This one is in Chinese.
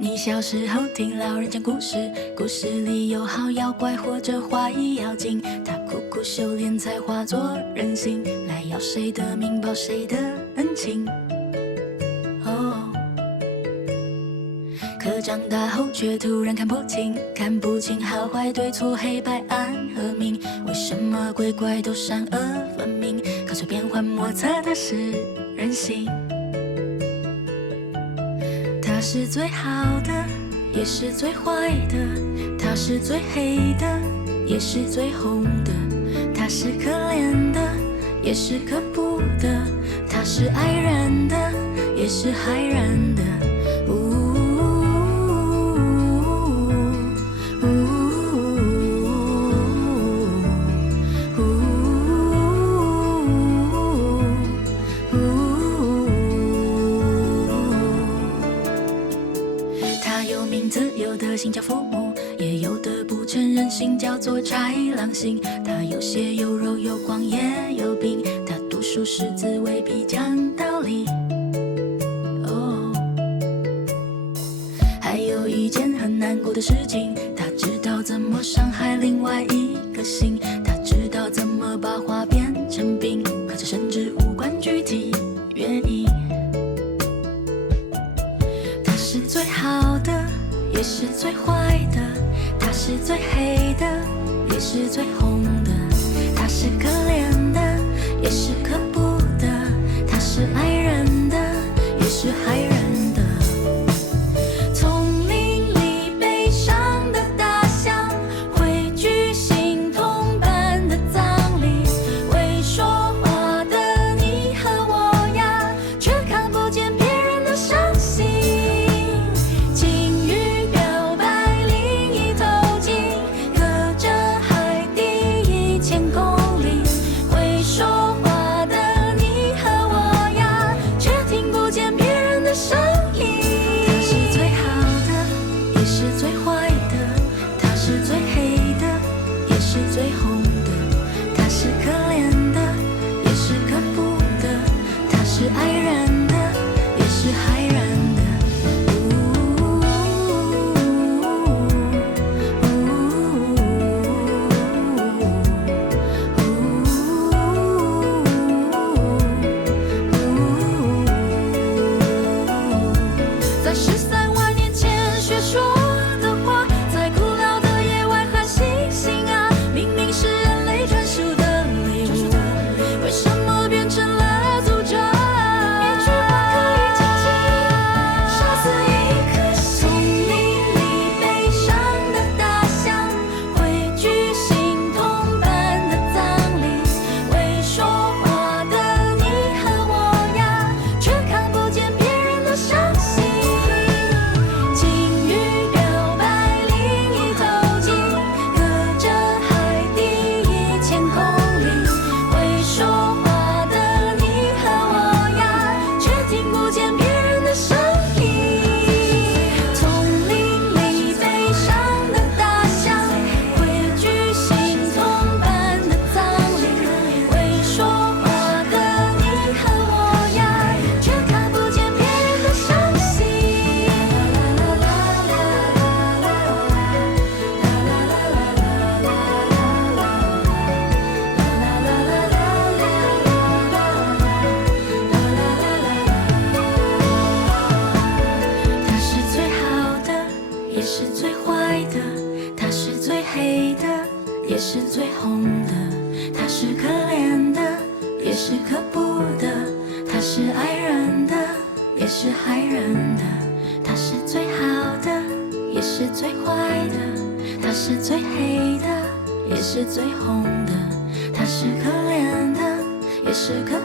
你小时候听老人讲故事，故事里有好妖怪或者坏妖精，他苦苦修炼才化作人形，来要谁的命报谁的恩情。哦，可长大后却突然看不清，看不清好坏对错黑白暗和明，为什么鬼怪都善恶分明？靠随变幻莫测的是人性。他是最好的，也是最坏的；他是最黑的，也是最红的；他是可怜的，也是可怖的；他是爱人的，也是害人的。有的姓叫父母，也有的不承认姓叫做豺狼星。他有血有肉有光也有病，他读书识字未必讲道理。哦，还有一件很难过的事情，他知道怎么伤害另外一个心，他知道怎么把话变成冰，可这甚至无关具体原因。他是最好的，也是最坏的，他是最黑的，也是最红的，他是可怜的，也是可怖的，他是爱人的，也是害人的。丛林里悲伤的大象汇聚心痛般的葬礼，会说话的你和我呀，却看不见别人的伤心。也是最红的，他是可怜的，也是可怖的，他是爱人的，也是害人的，他是最好的，也是最坏的，他是最黑的，也是最红的，他是可怜的，也是可